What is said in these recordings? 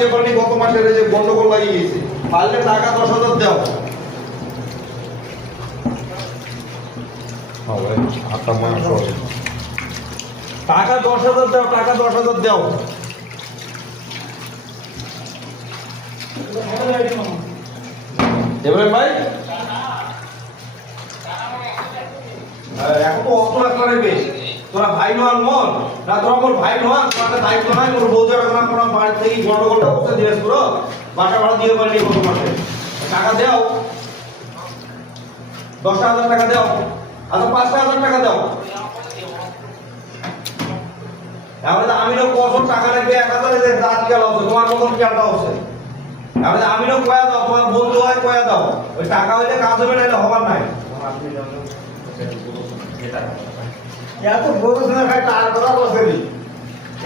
দিয়ে পারেনি গত মাসের যে গন্ডগোল লাগিয়েছে, পারলে টাকা 10,000 দাও। টাকা 10,000 দাও, টাকা 10,000 দাও। এবারে ভাই এখন তো অত রাখা লাগবে। তোরা ভাই নোয়ার মন না, তোরা মোর ভাই নোয়ার, তোরা দায়িত্ব নাই। মোর বউ জড়া কোনো বাড়ি থেকে গন্ডগোলটা করতে দিয়েছ পুরো, বাসা ভাড়া দিয়ে পারলি কত মাসে। টাকা দাও, 10,000 টাকা দাও, আচ্ছা 5,000 টাকা দাও। তাহলে আমিও কত টাকা লাগবে, 1,000 দাঁত গেল তোমার মতন খেয়ালটা হচ্ছে। তাহলে আমিও কয়া দাও, তোমার বন্ধু হয় কয়া দাও, ওই টাকা হইলে কাজ হবে না, হবার নাই। এত বড় না ভাই, টাকা কথা বলছিলি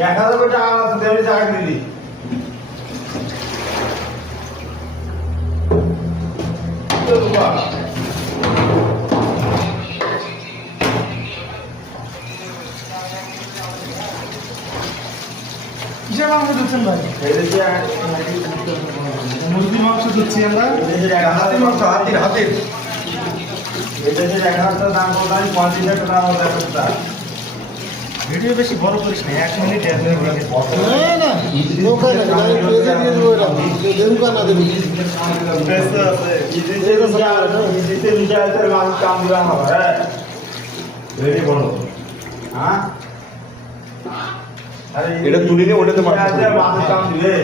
1,000 টাকা আছে, দেবি টাকা দিলি। কিসের মাংস দিচ্ছেন ভাই? মুরগির মাংস দিচ্ছি আমরা। হাতির মাংস, হাতির হাতির। ভিডিও বেশি বড় করিস না, 1 মিনিট এটা তুলি নিয়ে ওটাতে মাছ কাম দিবে।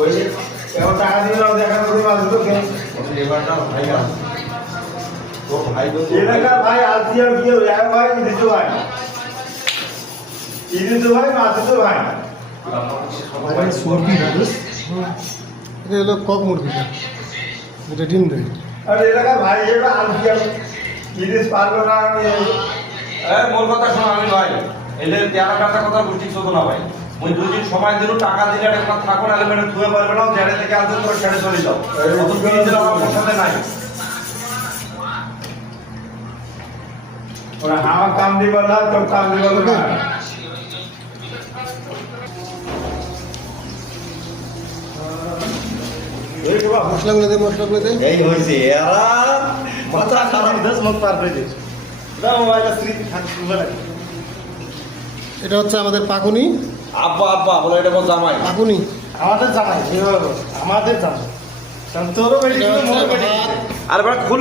ওই এবার টাকা দিয়ে দাও, দেখা করে মাছ তো কে লেবারটা ভাই আছে তো ভাই বলছে এলাকার ভাই আলসিয়ার কি এক ভাই দিছো ভাই, দিছো ভাই, মাছ দিছো ভাই। এটা হলো কক মুরগিটা, এটা ডিম দেয়। আর এলাকার ভাই এটা আলসিয়ার ইলিশ পারলো না। মোর কথা শোনো আমি ভাই, এলে 13 কথা বুঝছি চতো না ভাই। ওই 2 দিন সময় দিল, টাকা দিলে একটা থাকো না, মানে ধুয়ে পারবে না, জেলে থেকে আসবে তোর ছেড়ে চলে যাও। অত বিয়ে দিলে আমার সাথে নাই। ওরা আমার কাম দিব না, তোর কাম দিব না। মশলাগুলো দে, মশলাগুলো দে। এই হইছে এরা মাথা খারাপ। 10 মিনিট পার হয়ে গেছে। দাও মোবাইলে স্ক্রিন থাকবে না। এটা হচ্ছে আমাদের পাকুনি। আব্বা আব্বা বলে এটা মোর জামাই। পাকুনি আমাদের জামাই, আমাদের জামাই। তোরও বেশি, এটা হচ্ছে মোরও বেশি। ভাত। আর বড় খুল